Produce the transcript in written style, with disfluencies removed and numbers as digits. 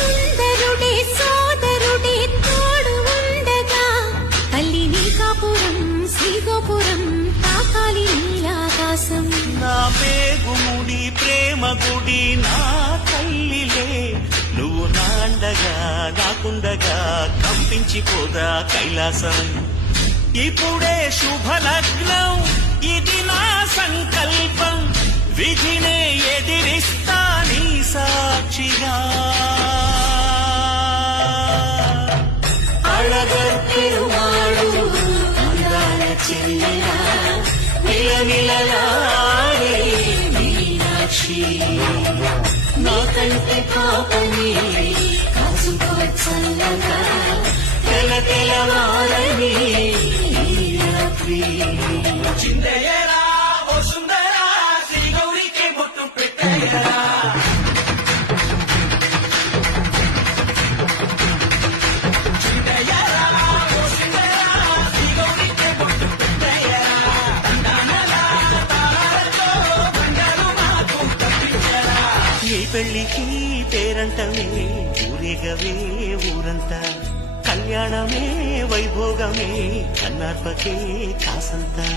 సుందరుడే సోదరుడే తోడు ఉండగా తల్లిని కాపురం శ్రీగోపురం తాకాలి నీలాకాశం. నా పేగుముడి ప్రేమ గుడి నా తల్లిలే, నువ్వు నాండగా నాకుండగా కంపించిపోదా కైలాసం. ఇప్పుడే శుభలగ్నం ఇది నా సంకల్పం, విధినే ఎదిరిస్తా నీ సాక్షిగా. అళగర్ పెరుమాళు అందాల చెల్లెలా నిలనిలలాడే మీనాక్షి, నాకంటే పాపని కాచుకో చల్లగా తెల తెలవారని రాత్రి. చిందయ్యరా ఓ సుందరా శ్రీ గౌరీకి బొట్టు పెట్టయ్యరా. ఈ పెళ్లికి పేరంటమే ఊరేగవే ఊరంతా, కళ్యాణమే వైభోగమే కన్నార్పకే కాసంతా.